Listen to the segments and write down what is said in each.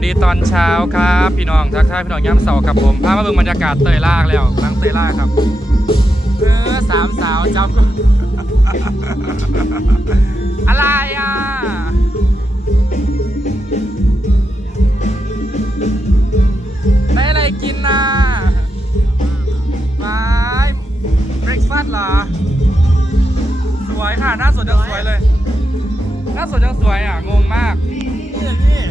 สดีตอนเช้าครับ พี่น้องทักทายพี่น้องย่ำเสาร์ครับผมพามาเบิ่งบรรยากาศเตยลางแล้วนั่งเตยล่าครับเออสามสาวจ้าก็อะไรอะได้อะไรกินนะม่เบรกฟาสต์เหรอ สวยค่ะ หน้าสดจังสวยเลย หน้าสดจังสวยอะ งงมาก นี่นี่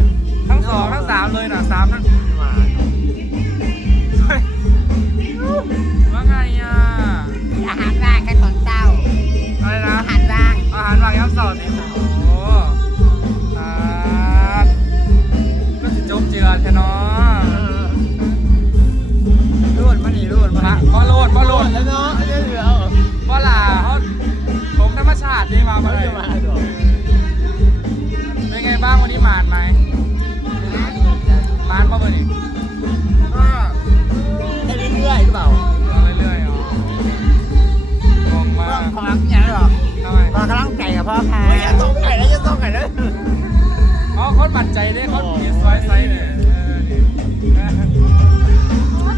คนบัดใจเด้เขามีสไลด์ไซส์เนี่ยเออนี่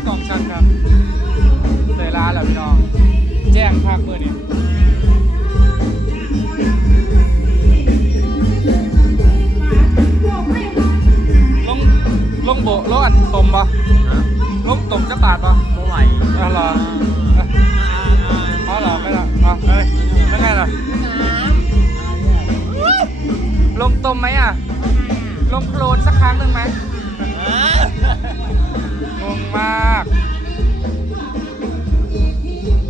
กล่องชันครับเตยร้านแล้วพี่น้อง แจ้งภาคเมื่อนี่ลงลงโบะลงอันตมปะลงตมจะบาดปะโมไหวอ๋อเหรออ๋อเหรอไม่ละอ๋อเฮ้ยไม่ไงล่ะลงตมไหมอะ ลงโคลนสักครั้งหนึ่งไหมงงมาก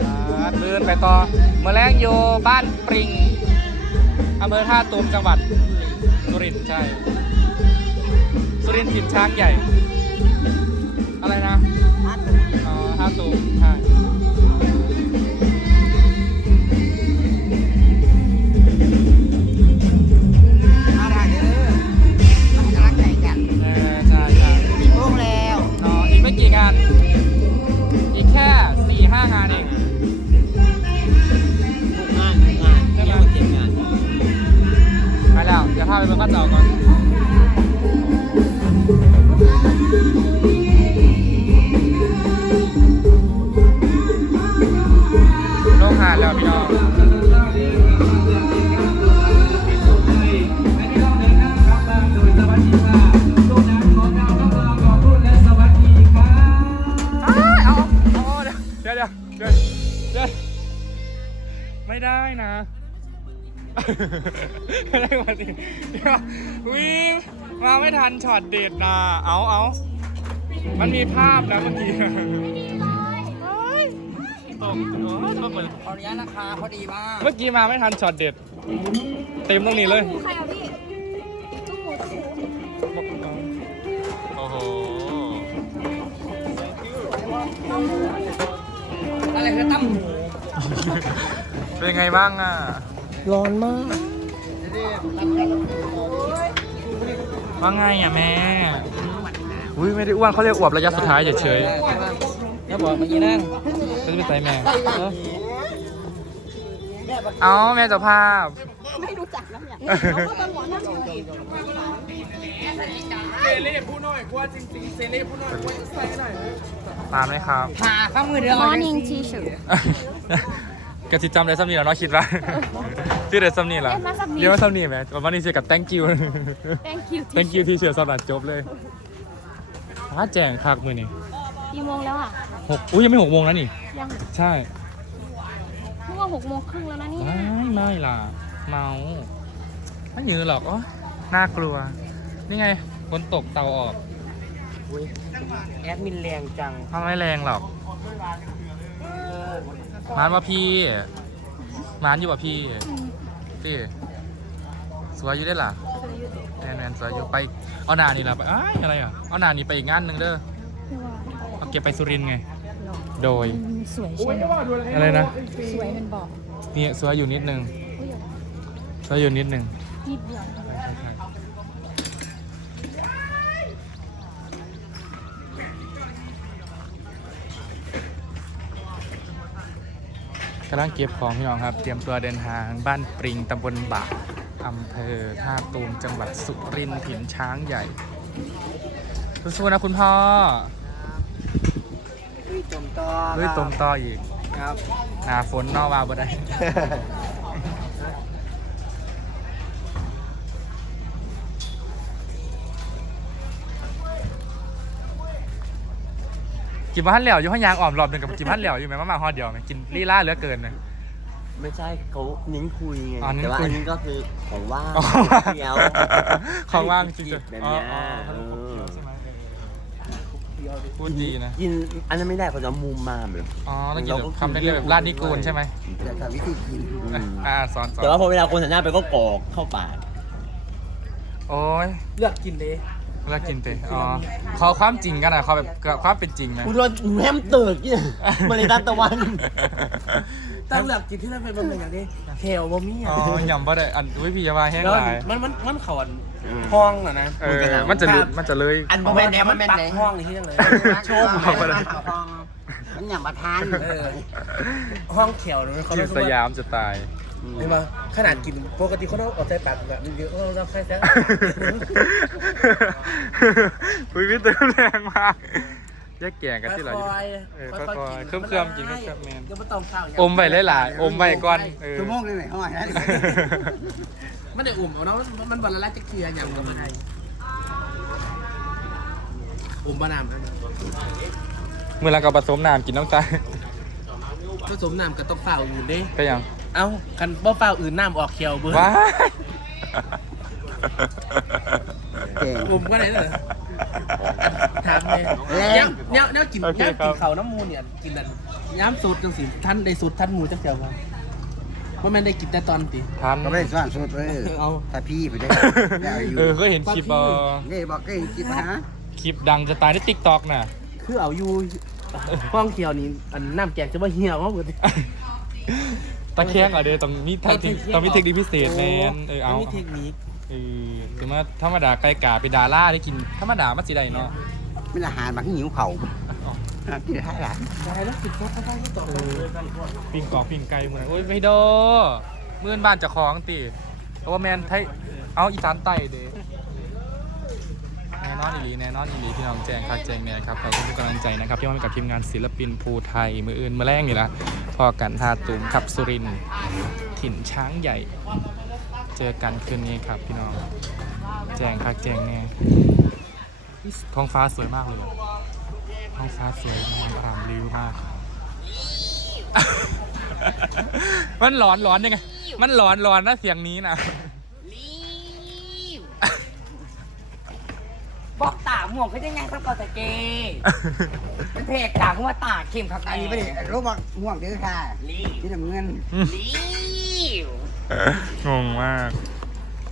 อ่าเดินไปต่อ เมื่อแรงโยบ้านปริงอำเภอท่าตูมจังหวัดสุรินทร์ใช่ สุรินทร์ถิ่นช้างใหญ่ อะไรนะอ๋อท่าตูมใช่ ข้าวเต่าก่อนโลกหาดแล้วพี่น้องอ้ายเอาเอาเอาเดี๋ยวเดี๋ยวเดี๋ยวเดี๋ยวไม่ได้นะ ไม่ได้มาสิเดี๋ยววิวมาไม่ทันช็อตเด็ดนะเอาเอามันมีภาพนะเมื่อกี้เฮ้ยตกโอ้ยเปิดขออนุญาตนะคะพอดีมากเมื่อกี้มาไม่ทันช็อตเด็ด เต็มตรงนี้เลย ใครอะพี่ลูกหมูลูกหมูโอ้โหอะไรคือตั้มหมูเป็นไงบ้างอะ ร้อนมาก ว่าไงอะแม่ อุ้ยไม่ได้อ้วนเขาเรียกอวบระยะสุดท้ายเฉยแล้วบอกเมื่อกี้นั่งๆจะไปใส่แม่เอาแม่เจ้าภาพ ไม่รู้จักนะเนี่ยเขาก็ตลอดนั่งอยู่เซเล่ผู้น้อยกว่าจริงๆเซเล่ผู้น้อยกว่าใส่หน่อยตามไหมครับผ่าข้างมือเดียว Morning teacher กะทิจำได้ซ้ำนี่แล้วเนาะคิดว่าชื่อได้ซ้ำนี่เหรอเอ๊ะมาซ้ำนี่ เรียกว่าซ้ำนี่ไหมวันนี้เชียร์กับ thank you thank you thank you ที่เชียร์สลัดจบเลยถ้าแจงคักมือนี่กี่โมงแล้วอะ หกอุ้ยยังไม่หกโมงแล้วนี่ ยังใช่เมื่อว่าหกโมงครึ่งแล้วนะเนี่ยไม่ไม่ล่ะ เมาไม่ยืนหรอกอ๋อน่ากลัว นี่ไงฝนตกเตาออกแอดมินแรงจังทำไม่แรงหรอก มานว่าพี่มานอยู่ว่าพี่พี่สวยอยู่ได้อล่ะแมนแมนสวยอยู่ไปเอาหนานี่ล่ะไปอ้ายอะไรอะเอาหนานี่ไปอีกงานหนึ่งเด้อเอาเก็บไปสุรินทร์ไง โดยสวยใช่ไหมอะไรนะสวยเป็นบอกเนี่ยสวยอยู่นิดนึงสวยอยู่นิดนึงนิดเดียว ใช่ใช่ กำลังเก็บของพี่น้องครับ เตรียมตัวเดินทางบ้านปริงตำบลบากอำเภอท่าตูมจังหวัดสุรินทร์ถิ่นช้างใหญ่สู้ๆนะคุณพ่อเฮ้ยจมต่อเฮ้ยตมต่ออีกครับหนาฝนเนอกว่าบ่ได้ กินบ้านเหลียวอยู่ห้องยางอ่อมรอบหนึ่งกับกินบ้านเหลียวอยู่ไหมมามาฮอดเดียวไหมกินลีล่าเหลือเกินนะ ไม่ใช่เขานิ้งคุยไงอ๋อนิ้งแต่ว่าคุย อันนี้ก็คือของว่างอ๋อเดียวของว่างจริงๆๆแบบเนี้ยอ๋อเออ๋ออใช่ไหมพูดดีนะ กินอันนั้นไม่ได้เขาจะเอามุมมาแบบอ๋อต้องกินแบบคำเรียกแบบราดนิกูลใช่ไหมแต่แต่วิธีกินอืมอ่าสอนสอนแต่ว่าพอเวลาคนหันหน้าไปก็กรอกเข้าปากโอ้ยเลือกกินเลย เลิกกินเตะอ๋อขอความจริงกันนะขอแบบความเป็นจริงนะ คุณโดนแฮมเติร์ดเนี่ยมาในตาตะวันต้องเลือกกินที่นั่นเป็นบะหมี่อย่างนี้เฮลบะหมี่อ๋อยำบ่ได้อันอุ้ยพี่อยามาแห้งแล้วหลายมันมันมันขอนห้องอะนะเออมันจะเลยมันจะเลย อันบะหมี่เนี่ยมันปักห้องนี่ที่ยังเลยโชว์บอกไปเลยมันอย่างประทานเออห้องเขียวเลยเขากิเรียนกสว่ายามจะตาย เห็นไหมขนาดกินปกติเขาต้องออกใจปากแบบเยอะๆเราแค่แค่อุ้ยพี่เติมแรงมากแยกแก่งกันที่เราอยู่เออค่อยๆเคลื่อมๆกินเคลื่อมๆแมนก็ไม่ต้องข้าวอมไปหลายๆอมไปก่อนเออชั่วโมงนึงไหนห้อยนะไม่ได้อุ่มเอาเนาะมันวันละละจะเคลียร์อย่างกับอะไรอุ่มบะนามนะเมื่อเราก็ผสมน้ำกินน้ำตาลผสมน้ำกับต้องเปล่าอื่นเด้ก็ยัง เอ้าคันบ่เปล่าอื่นน้ำออกเขียวเบื่อว้ายอุ่มก็ไหนเลยถามเลยเนี่ยเนี่ยเนี่ยกินเนี่ยกินเขาน้ำมูลเนี่ยกินนั่นย้ำสูตรจังสิท่านได้สูตรท่านหมูจังเจียวว่าว่าแม่นได้กินแต่ตอนตีทันก็ไม่ได้สร้างสุดเลยเอา ถ้าพี่ไปได้ได้อยู่เออเคยเห็นคลิปเออนี่บอกก็คิดนะคลิปดังจะตายในติ๊กต็อกน่ะ คือเอาอยู่ห้องเขียวนี่อันน้ำแกงจะว่าเหี่ยวว่าเบิด ตะแคงเหรอเดี๋ยวต้องมีเทคนิคต้องมีเทคนิคพิเศษแมนเออเอามีเทคนิคเออถึงมาธรรมดาไก่กาไปดาล่าได้กินธรรมดามันสิได้เนาะไม่อาหารบางหิวเข่ากินได้หลายได้แล้วกินซอสเข้าไปนี่ต่อไปเลยกันก่อนปิ้งกอกปิ้งไก่เหมือนโอ้ยไม่โดมื่นบ้านเจะคล้าของตีเพราะว่าแมนไทยเอาอีสานใต้เด้แน่นอนอีหลีแน่นอนอีหลีพี่น้องแจงคักแจงเนี่ยครับขอบคุณทุกกำลังใจนะครับที่มาให้กับทีมงานศิลปินภูไทยมืออื่นมือแรกนี่ละ พอกันทาตุมครับสุรินถิ่นช้างใหญ่ เจอกันคืนนี้ครับพี่น้อง แจงคักแจงแน่ท้องฟ้าสวยมากเลยท้องฟ้าสวยมากอารามริ้วมากมันหลอนหลอนยังไง มันหลอนหลอนนะเสียงนี้นะบอกตาหมวกก็ยังไงครับกอตะเก เป็นเพจตาหัวตาเข้มครับอันนี้ไม่ได้รู้ว่าม่วงเด้อค่ะลีที่น้ำเงินลีวงงมาก